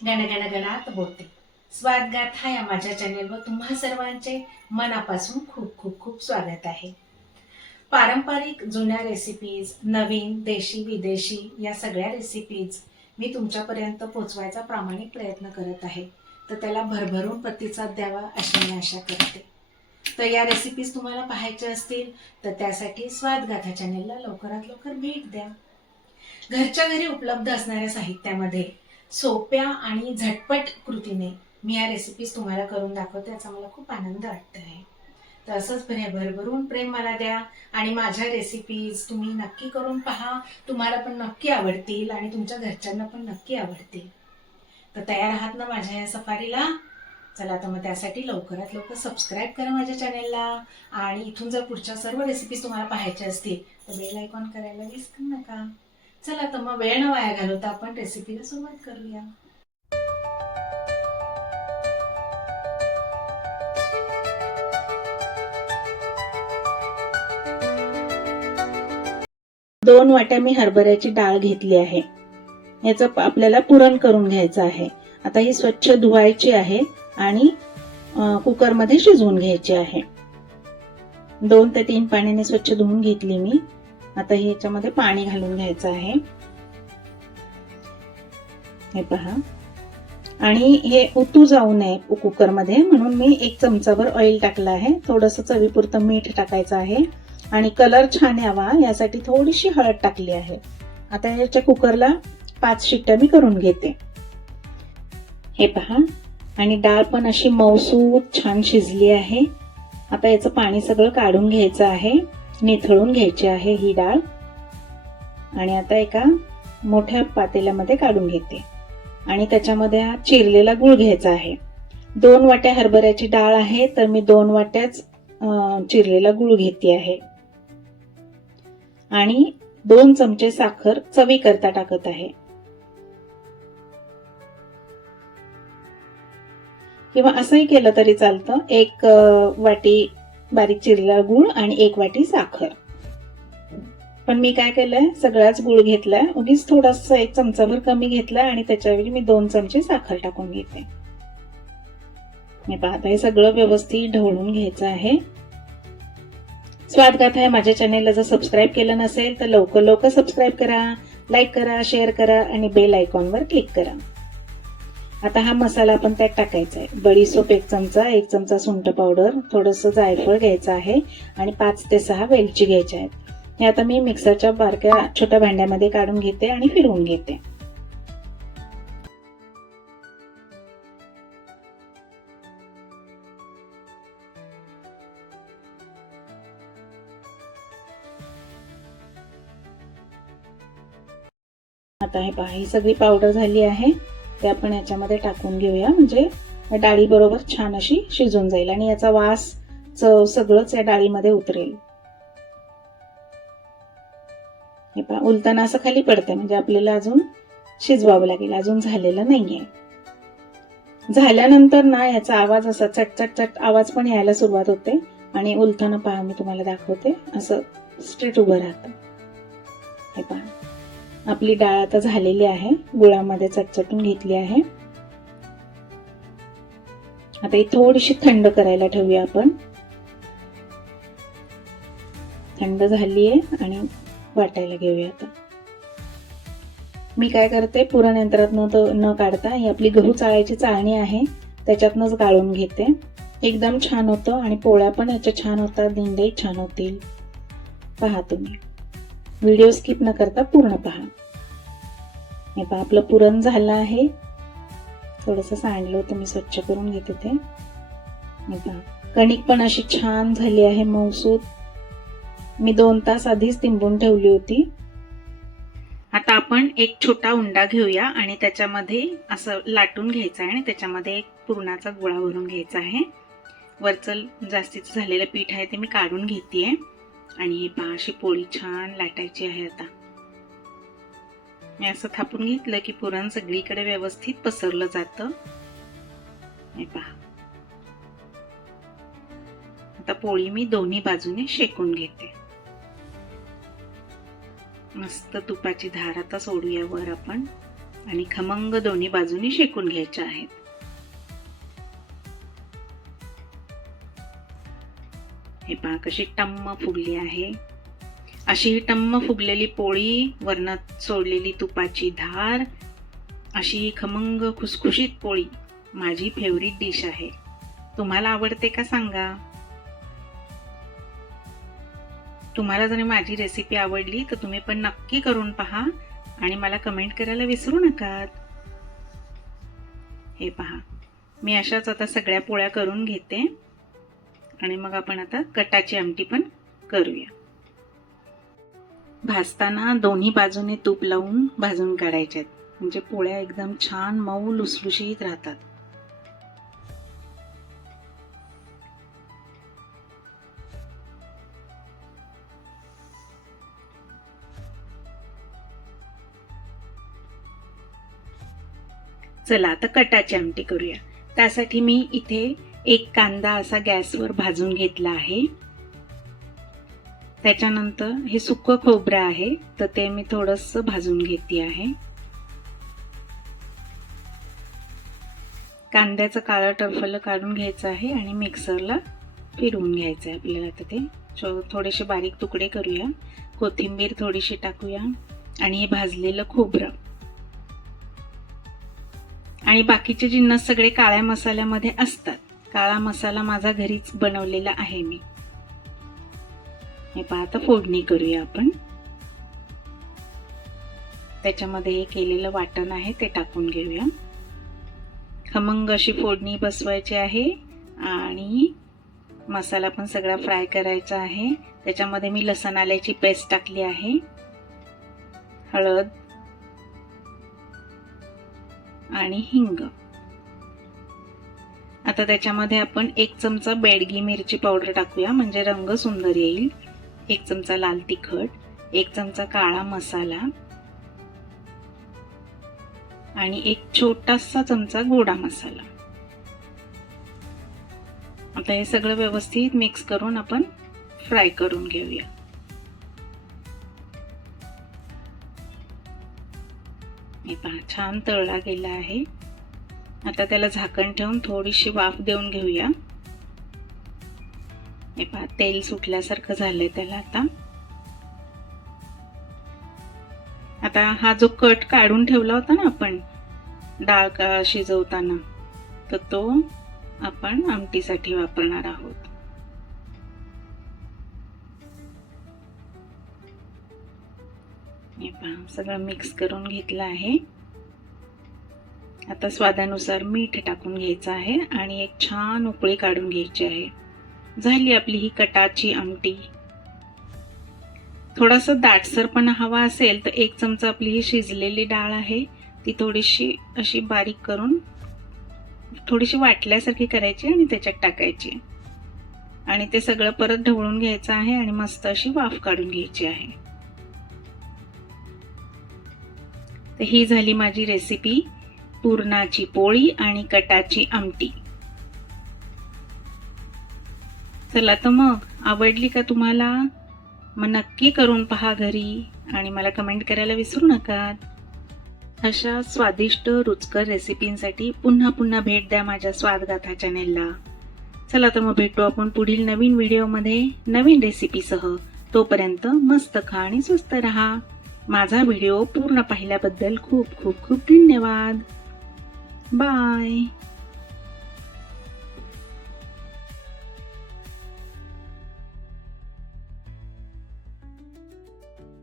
गणगणगणात बोलते. स्वादगाथा या माझ्या चॅनेलवर तुम्हा सर्वांचे मनापासून खूप खूप खूप स्वागत आहे. पारंपरिक जुन्या रेसिपीज, नवीन देशी विदेशी या सगळ्या रेसिपीज मी तुमच्यापर्यंत पोहोचवायचा प्रामाणिक प्रयत्न करत आहे. तर त्याला भरभरून प्रतिसाद द्यावा अशी मी आशा करते. तर या रेसिपीज तुम्हाला पाहायच्या असतील तर त्यासाठी स्वादगाथा चॅनेलला लवकरात लवकर भेट द्या. घरच्या घरी उपलब्ध असणाऱ्या साहित्यामध्ये सोप्या आणि झटपट कृतीने मी या रेसिपीज तुम्हाला करून दाखवते, याचा मला खूप आनंद वाटत आहे. तर असंच भरभरून प्रेम मला द्या आणि माझ्या रेसिपीज तुम्ही नक्की करून पहा. तुम्हाला पण नक्की आवडतील आणि तुमच्या घरच्यांना पण नक्की आवडतील. तर तयार आहात ना माझ्या या सफारीला? चला तर मग त्यासाठी लवकरात लवकर सबस्क्राईब करा माझ्या चॅनेलला आणि इथून जर पुढच्या सर्व रेसिपीज तुम्हाला पाहायच्या असतील तर बेल आयकॉन करायला विसरू नका. चला तर मग वेळ न वाया घालवता आपण रेसिपीला सुरुवात करूया. दोन वाट्या मी हरभऱ्याची डाळ घेतली आहे. याचं आपल्याला पुरण करून घ्यायचं आहे. आता ही स्वच्छ धुवायची आहे आणि कुकरमध्ये शिजवून घ्यायची आहे. 2 ते 3 पाण्याने स्वच्छ धुवून घेतली मी. आता हे याच्यामध्ये पाणी घालून घ्यायचं आहे. हे पहा. आणि हे उतू जाऊ नये कुकरमध्ये म्हणून मी 1 चमचाभर ऑइल टाकलं आहे. थोडंसं चवीपुरतं मीठ टाकायचं आहे आणि कलर छान यावा यासाठी थोडीशी हळद टाकली आहे. आता याच्या कुकरला 5 शिट्ट्या मी करून घेते. हे पहा. आणि डाळ पण अशी मऊसूत छान शिजली आहे. आता याचं पाणी सगळं काढून घ्यायचं आहे. निथळून घ्यायची आहे ही डाळ. आणि आता एका मोठ्या पातेल्यामध्ये काढून घेते आणि त्याच्यामध्ये हा चिरलेला गूळ घ्यायचा आहे. 2 वाट्या हरभऱ्याची डाळ आहे तर मी 2 वाट्याच चिरलेला गूळ घेते आहे. आणि 2 चमचे साखर चवीकरता टाकत आहे. किंवा असंही केलं तरी चालतं. 1 वाटी बारीक चिरलेला गूळ आणि 1 वाटी साखर. पण मी काय केलंय, सगळाच गूळ घेतलाय. उगीच थोडासा 1 चमचाभर कमी घेतलाय आणि त्याच्याऐवजी मी 2 चमचे साखर टाकून घेते. मी पाहता हे सगळं व्यवस्थित ढवळून घ्यायचं आहे. स्वादगाथा या माझ्या चॅनेलला जर सबस्क्राईब केलं नसेल तर लवकर लवकर सबस्क्राईब करा, लाईक करा, शेअर करा आणि बेल आयकॉनवर क्लिक करा. आता हा मसाला आपण त्यात टाकायचा आहे. बडीशोप 1 चमचा, 1 चमचा सुंठ पावडर, थोडंसं जायफळ घ्यायचं आहे आणि 5 ते 6 वेलची घ्यायच्या आहेत. हे आता मी मिक्सरच्या बारक्या छोट्या भांड्यामध्ये काढून घेते आणि फिरवून घेते. आता हे पहा, ही सगळी पावडर झाली आहे. ते आपण याच्यामध्ये टाकून घेऊया म्हणजे डाळी बरोबर छान अशी शिजून जाईल आणि याचा वास, चव सगळंच या डाळीमध्ये उतरेल. हे पहा, उलताना असं खाली पडते म्हणजे आपल्याला अजून शिजवावं लागेल. अजून झालेलं नाहीये. झाल्यानंतर ना याचा आवाज असा चटचट चट आवाज पण यायला सुरुवात होते आणि उलताना पहा, मी तुम्हाला दाखवते, असं स्ट्रेट उभं राहतं. हे पहा, आपली डाळ आता झालेली आहे. गुळामध्ये चटचटून घेतली आहे. आता ही थोडीशी थंड करायला ठेवूया आपण. थंड झालीये आणि वाटायला घेऊया आता. मी काय करते, पुरण यंत्रात न काढता ही आपली गहू चाळायची चाळणी आहे त्याच्यातनच गाळून घेते. एकदम छान होतं आणि पोळ्या पण याच्या छान होतात, दिंडे छान होतील. पहा तुम्ही व्हिडिओ स्किप न करता पूर्ण पहा. हे पहा, आपलं पुरण झालं आहे. थोडंसं सांडलं होतं, मी स्वच्छ करून घेते ते. हे पहा, कणिक पण अशी छान झाली आहे, मऊसूत. मी 2 तास आधीच तिंबून ठेवली होती. आता आपण एक छोटा उंडा घेऊया आणि त्याच्यामध्ये असं लाटून घ्यायचं आहे आणि त्याच्यामध्ये एक पुरणाचा गोळा भरून घ्यायचा आहे. वरचं जास्तीचं झालेलं पीठ आहे ते मी काढून घेतेय आणि हे पहा, अशी पोळी छान लाटायची आहे. आता मी असं थापून घेतलं की पुरण सगळीकडे व्यवस्थित पसरलं जातं. हे पहा, आता पोळी मी दोन्ही बाजूने शेकून घेते. मस्त तुपाची धार आता सोडूया वर आपण. आणि खमंग दोन्ही बाजूनी शेकून घ्यायच्या आहेत. हे पहा कशी टम्म फुगली आहे. अशी टम्म फुगलेली पोळी, वरणात सोडलेली तुपाची धार, अशी खमंग खुसखुशीत पोळी माझी फेवरेट डिश आहे. तुम्हाला आवडते का सांगा. तुम्हाला जर माझी रेसिपी आवडली तर तुम्ही पण नक्की करून पहा आणि मला कमेंट करायला विसरू नका. हे पहा, मी अशाच आता सगळ्या पोळ्या करून घेते आणि मग आपण आता कटाची आमटी पण करूया. भाजताना दोन्ही बाजूने तूप लावून भाजून काढायच्यात, म्हणजे पोळ्या एकदम छान मऊ लुसलुशीत राहतात. चला आता कटाची आमटी करूया. त्यासाठी मी इथे एक कांदा असा गॅसवर भाजून घेतला आहे. त्याच्यानंतर हे सुकं खोबरं आहे तर ते मी थोडंसं भाजून घेते आहे. कांद्याचं काळं टरफलं काढून घ्यायचं आहे आणि मिक्सरला फिरवून घ्यायचं आहे आपल्याला. आता ते थोडेसे बारीक तुकडे करूया. कोथिंबीर थोडीशी टाकूया आणि हे भाजलेलं खोबरं आणि बाकीचे जिन्नस सगळे काळ्या मसाल्यामध्ये असतात. काळा मसाला माझा घरीच बनवलेला आहे मी. हे पहा, आता फोडणी करूया आपण. त्याच्यामध्ये हे केलेलं वाटण आहे ते टाकून घेऊया. खमंग अशी फोडणी बसवायची आहे आणि मसाला पण सगळा फ्राय करायचा आहे. त्याच्यामध्ये मी लसूण आल्याची पेस्ट टाकली आहे, हळद आणि हिंग. आता त्याच्यामध्ये आपण 1 चमचा बेडगी मिरची पावडर टाकूया, म्हणजे रंग सुंदर येईल. 1 चमचा लाल तिखट, 1 चमचा काळा मसाला आणि 1 छोटासा चमचा गोडा मसाला. आता हे सगळं व्यवस्थित मिक्स करून आपण फ्राय करून घेऊया. हे पहा, छान तळला गेला आहे. आता त्याला झाकण ठेवून थोडीशी वाफ देऊन घेऊया. हे पहा, तेल सुटल्यासारखं झालंय त्याला. आता हा जो कट काढून ठेवला होता ना आपण डाळ शिजवताना, तर तो आपण आमटीसाठी वापरणार आहोत. हे पहा, सगळं मिक्स करून घेतलं आहे. आता स्वादानुसार मीठ टाकून घ्यायचं आहे आणि एक छान उकळी काढून घ्यायची आहे. झाली आपली ही कटाची आमटी. थोडासा दाटसरपणा हवा असेल तर 1 चमचा आपली ही शिजलेली डाळ आहे ती थोडीशी अशी बारीक करून थोडीशी वाटल्यासारखी करायची आणि त्याच्यात टाकायची आणि ते सगळं परत ढवळून घ्यायचं आहे आणि मस्त अशी वाफ काढून घ्यायची आहे. तर ही झाली माझी रेसिपी, पुरणाची पोळी आणि कटाची आमटी. चला तर मग, आवडली का तुम्हाला? मग नक्की करून पहा घरी आणि मला कमेंट करायला विसरू नका. अशा स्वादिष्ट रुचकर रेसिपींसाठी पुन्हा पुन्हा भेट द्या माझ्या स्वादगाथा चॅनेलला. चला तर मग भेटू आपण पुढील नवीन व्हिडिओमध्ये नवीन रेसिपीसह. तोपर्यंत मस्त खा आणि स्वस्त रहा. माझा व्हिडिओ पूर्ण पाहिल्याबद्दल खूप खूप खूप धन्यवाद. बाय.